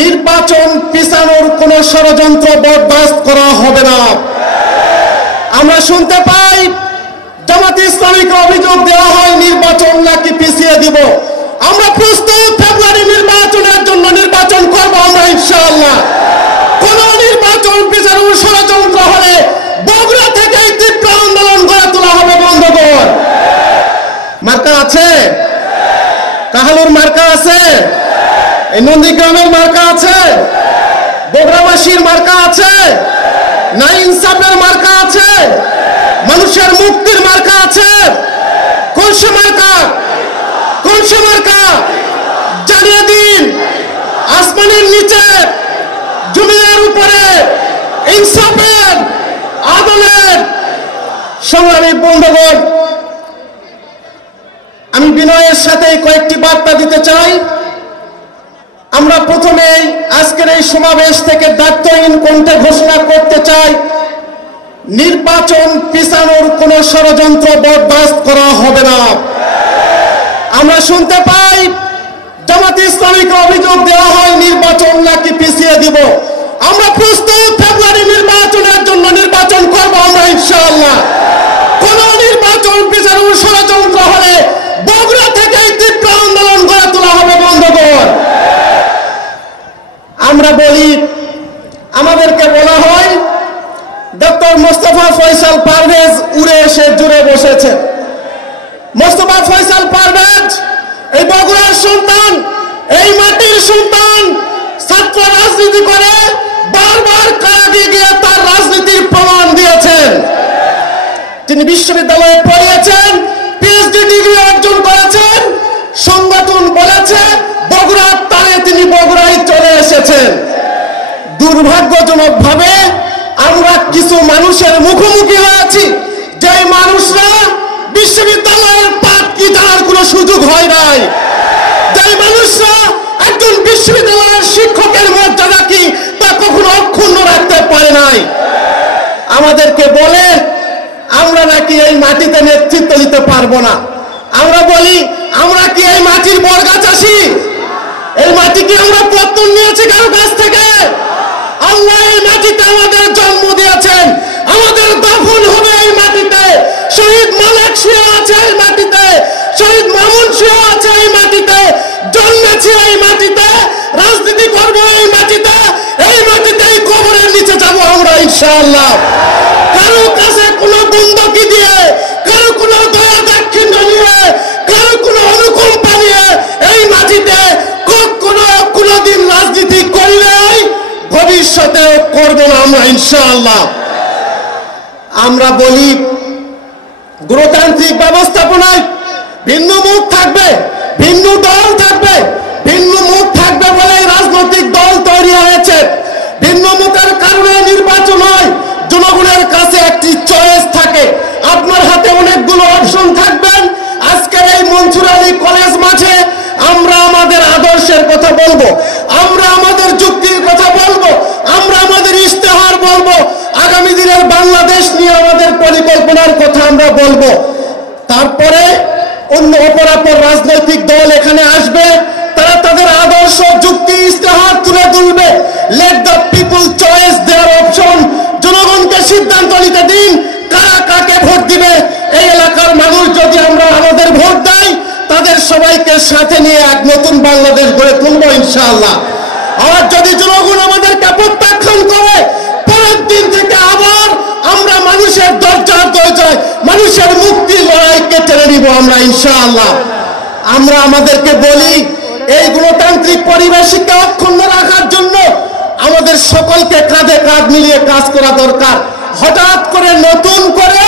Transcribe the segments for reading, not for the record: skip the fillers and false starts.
নির্বাচন পিছানোর কোনো ষড়যন্ত্র বরদাস্ত করা হবে না। আমরা শুনতে পাই জামাত ইসলামীকে অভিযোগ দেওয়া হয় নির্বাচন নাকি পিছিয়ে দিব। আমরা প্রস্তুত ফেব্রুয়ারি নির্বাচনের জন্য নির্বাচন করব আমরা ইনশাআল্লাহ। কোন নির্বাচন পিছানোর ষড়যন্ত্র হলে বগুড়া থেকে তীব্র আন্দোলন গড়ে তোলা হবে। বন্ধুগণ, মার্কা আছে, কাহালুর মার্কা আছে, এই নন্দীগ্রামের মার্কা আছে, বগুড়াবাসীর মার্কা আছে, না ইনসাফের মার্কা আছে, মানুষের মুক্তির মার্কা আছে। কোন সে মার্কা? কোন সে মার্কা? জানিয়ে দিন। আসমানের নিচে, জমিনের উপরে, ইনসাফের, আদলের। সংগ্রামী বন্ধুগণ, আমি বিনয়ের সাথে কয়েকটি বার্তা দিতে চাই। আমরা প্রথমেই আজকের এই সমাবেশ থেকে দায়িত্বহীন কণ্ঠে ঘোষণা করতে চাই, নির্বাচন পিছানোর কোনো ষড়যন্ত্র বরদাস্ত করা হবে না। আমরা শুনতে পাই জামাত ইসলামীকে অভিযোগ দেওয়া হয় নির্বাচন নাকি পিছিয়ে দিব। আমরা প্রস্তুত ফেব্রুয়ারি নির্বাচনের জন্য নির্বাচন করব আমরা ইনশাআল্লাহ। কোন নির্বাচন পিছানোর ষড়যন্ত্র হলে বগুড়া থেকে তীব্র আন্দোলন গড়ে তোলা হবে। বন্ধুগণ, আমরা বলি, আমাদেরকে বলা হয় ডক্টর মোস্তফা ফয়সাল পারভেজ উড়ে এসে জুড়ে বসেছে। মোস্তফা ফয়সাল পারভেজ এই বগুড়ার সন্তান, এই মাটির সন্তান, ছাত্র রাজনীতি করে বারবার কারাগারে গিয়ে তার রাজনীতির প্রমাণ দিয়েছেন। তিনি বিশ্ববিদ্যালয়ে পড়িয়েছেন, পিএইচডি ডিগ্রি অর্জন করেছেন। সংগঠন বলেছে বগুড়ার টানে তিনি বগুড়ায় চলে এসেছেন। দুর্ভাগ্যজনকভাবে আমরা কিছু মানুষের মুখোমুখি হয়েছি, যে মানুষরা বিশ্ববিদ্যালয়ের পাঠ কি জানার কোনো সুযোগ হয় নাই, যে মানুষরা একজন বিশ্ববিদ্যালয়ের শিক্ষকের মর্যাদা কি তা কখনো অক্ষুণ্ণ রাখতে পারে নাই। আমাদেরকে বলে আমরা নাকি এই মাটিতে নেতৃত্ব দিতে পারবো না। আমরা বলি, আমরা কি এই মাটির বর্গা চাষি? এই মাটি কি আমরা পত্তন নিয়েছি কারো কাছ থেকে? আল্লাহ এই মাটিতে আমাদের জন্ম দিয়েছেন, আমাদের দাফন হবে এই মাটিতে। শহীদ মালিক শুয়ে আছে এই মাটিতে, শহীদ মামুন শুয়ে আছে এই মাটিতে। জন্মেছি এই মাটিতে, রাজনীতি করবো এই মাটিতে, এই মাটিতেই কবরের নিচে যাবো আমরা ইনশাআল্লাহ। কারো কাছে কোনো বন্দুকি দিয়ে, কারো কোনো দয়া দাক্ষিণ্য নিয়ে, কারো কোনো অনুকম্পা নিয়ে এই মাটিতে কোনোদিন রাজনীতি করলেই ভবিষ্যতেও করবো না আমরা ইনশাআল্লাহ। আমরা বলি, গণতান্ত্রিক ব্যবস্থাপনায় ভিন্ন মুখ থাকবে, ভিন্ন দল থাকবে। ভিন্ন মুখ থাকবে বলে রাজনৈতিক দল তৈরি হয়েছে। ভিন্ন মুখের কারণে নির্বাচন হয়। জনগণের কাছে একটি চয়েস থাকে, আপনার হাতে অনেকগুলো অপশন থাকবেন। আজকের এই মনসুর আলী কলেজ মাঠে আমরা আমাদের আদর্শের কথা বলবো, আমরা আমাদের যুক্তির কথা বলবো, আমরা আমাদের ইশতেহার বলবো, আগামী দিনের বাংলাদেশ নিয়ে আমাদের পরিকল্পনার কথা আমরা বলবো। তারপরে অন্য অপরাপর রাজনৈতিক দল এখানে আসবে, তারা তাদের আদর্শ, যুক্তি, ইশতেহার তুলে তুলবে। Let the people choice their option. জনগণকে সিদ্ধান্ত নিতে দিন কারা কাকে ভোট দিবে। এই এলাকার মানুষ যদি আমরা আমাদের ভোট দেয়, তাদের সবাইকে সাথে নিয়ে এক নতুন বাংলাদেশ গড়ে তুলবো ইনশাআল্লাহ। আর যদি জনগণ আমাদেরকে প্রত্যাখ্যান করে, পরের দিন থেকে আবার আমরা মানুষের দরজায় দরজায় মানুষের মুক্তির লড়াইকে টেনে নিব আমরা ইনশাআল্লাহ। আমরা আমাদেরকে বলি, এই গণতান্ত্রিক পরিবেশকে অক্ষুণ্ণ রাখার জন্য আমাদের সকলকে কাঁধে কাঁধ মিলিয়ে কাজ করা দরকার। হঠাৎ করে নতুন করে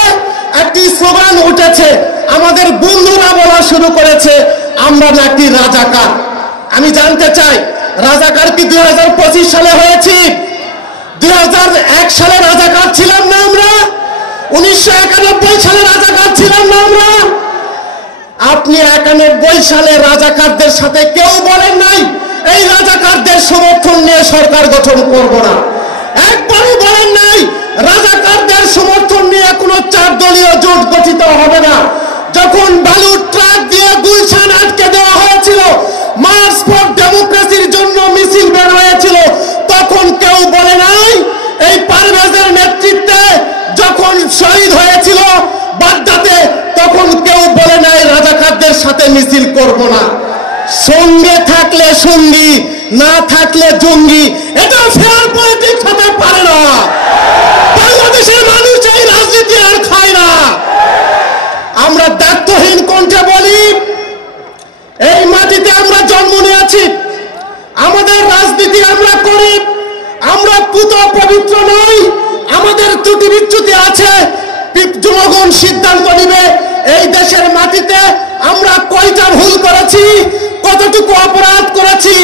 একটি স্লোগান উঠেছে, আমাদের বন্ধুরা বলা শুরু করেছে আমরা নাকি রাজাকার। আমি জানতে চাই, রাজাকার কি 2025 সালে হয়েছি? 2001 সালে রাজাকার ছিলাম না আমরা? 1991 সালে রাজাকার ছিলাম না আমরা? আপনি 91 সালে রাজাকারদের সাথে কেউ বলেন নাই এই রাজাকারদের সমর্থন নিয়ে সরকার গঠন করব না। একবারও বলেন নাই রাজাকারদের সমর্থন নিয়ে কোনো 4 দলীয় জোট গঠিত হবে না। যখন বালুর ট্রাক দিয়ে গুলশান আটকে দেওয়া হয়েছিল, মার্চ ফর ডেমোক্রেসির জন্য মিছিল বের হয়েছিল, আমাদের নেতৃত্বে যখন শহীদ হয়েছিল বাগদাতে, তখন কেউ বলে নাই রাজাকারদের সাথে মিছিল করব না। সঙ্গে থাকলে সঙ্গী, না থাকলে জঙ্গি, এটা ফেয়ার পলিটিক্স হতে পারে না। বাংলাদেশের মানুষ এই রাজনীতি আর খায় না। আমরা দায়িত্বহীন কণ্ঠে বলি, এই মাটিতে আমরা জন্ম নিয়েছি, আমাদের রাজনীতি আমরা করি, আমরা পুত পবিত্র নই, আমাদের ত্রুটি বিচ্যুতি আছে। জনগণ সিদ্ধান্ত নিবে এই দেশের মাটিতে আমরা কয়টা ভুল করেছি, কতটুকু অপরাধ করেছি,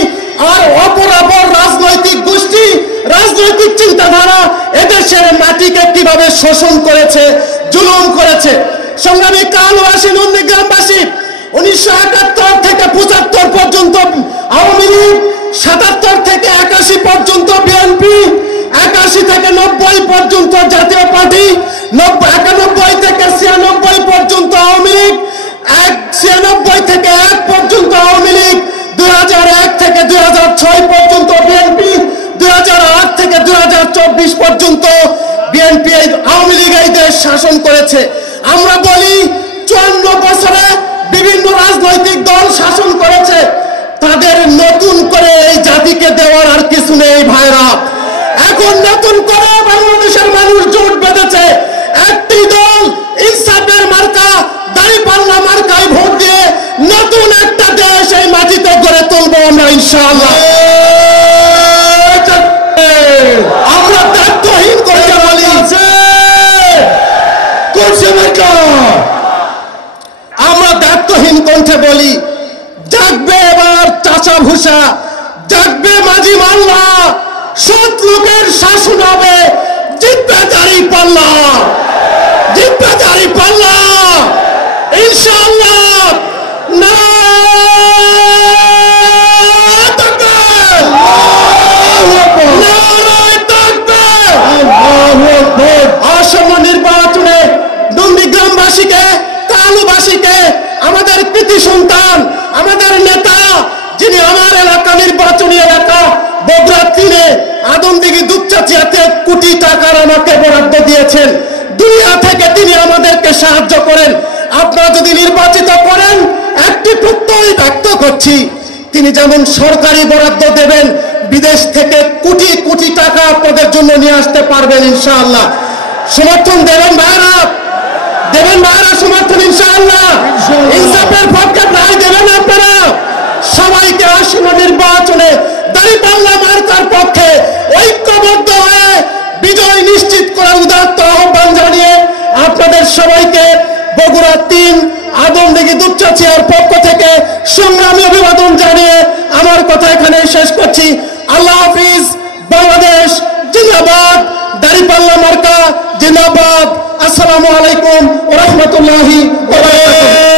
আর অপরাপর রাজনৈতিক গোষ্ঠী, রাজনৈতিক চিন্তাধারা এদেশের মাটিকে কিভাবে শোষণ করেছে, জুলুম করেছে। সংগ্রামী কালবাসী, নন্দীগ্রামবাসী, 1971 থেকে 75 পর্যন্ত আওয়ামী লীগ, 77 থেকে 81 পর্যন্ত বিএনপি, 81 থেকে 90 পর্যন্ত জাতীয় পার্টি, 91 থেকে 96 পর্যন্ত আওয়ামী লীগ, 96 থেকে 1 পর্যন্ত আওয়ামী লীগ, 2001 থেকে 2006 পর্যন্ত বিএনপি, 2008 থেকে 2024 পর্যন্ত বিএনপি আওয়ামী লীগ এই দেশ শাসন করেছে। আমরা বলি 54 বছরে বিভিন্ন রাজনৈতিক দল শাসন করেছে, তাদের নতুন করে এই জাতিকে দেওয়ার আর কিছু নেই ভাইরা। এখন নতুন করে বাংলাদেশের মানুষ জোট বেঁধেছে, একটি দল ইনসাফের মার্কা, দাঁড়িপাল্লা মার্কায় ভোট দিয়ে নতুন একটা দেশ এই মাটিতে গড়ে তুলবো আমরা ইনশাআল্লাহ। আমরা দায়িত্বহীন করে বলি, আমরা দায়িত্বহীন কণ্ঠে বলি, জাগবে এবার চাচা ভুষা, জাগবে মাঝি মাল্লা, সৎ লোকের শাসন হবে, জিতবে দাঁড়িপাল্লা, জিতবে দাঁড়িপাল্লা ইনশাআল্লাহ। আসন্ন নির্বাচনে নন্দীগ্রামবাসীকে, কালুবাসীকে, আমাদের কৃতি সন্তান, আমাদের নেতা, যিনি আমার এলাকা, নির্বাচনী এলাকা বগুড়া 3-এ আদমদিঘি দুপচাচিয়াতে কোটি টাকার আমাকে বরাদ্দ দিয়েছেন, দুনিয়া থেকে তিনি আমাদেরকে সাহায্য করেন। আপনারা যদি নির্বাচিত করেন, একটি প্রত্যয় ব্যক্ত করছি, তিনি যেমন সরকারি বরাদ্দ দেবেন, বিদেশ থেকে কোটি কোটি টাকা আপনাদের জন্য নিয়ে আসতে পারবেন ইনশাআল্লাহ। সমর্থন দেবেন ভাইরা, দেবেন ভাইরা সমর্থন ইনশাআল্লাহ। ইনসাফের পক্ষে রায় দেবেন আপনারা। সবাইকে আসন্ন নির্বাচনে দাঁড়িপাল্লা মার্কার পক্ষে ঐক্যবদ্ধ হয়ে বিজয় নিশ্চিত করার উদাত্ত আহ্বান জানিয়ে আপনাদের সবাইকে বগুড়া 3 আদমদিঘি দুপচাচিয়ার পক্ষ থেকে সংগ্রামী অভিবাদন জানিয়ে আমার কথা এখানে শেষ করছি। আল্লাহ হাফিজ। বাংলাদেশ জিন্দাবাদ, দাঁড়িপাল্লা মার্কা জিন্দাবাদ। আসসালামু আলাইকুম ওয়া রাহমাতুল্লাহি ওয়া বারাকাতুহু।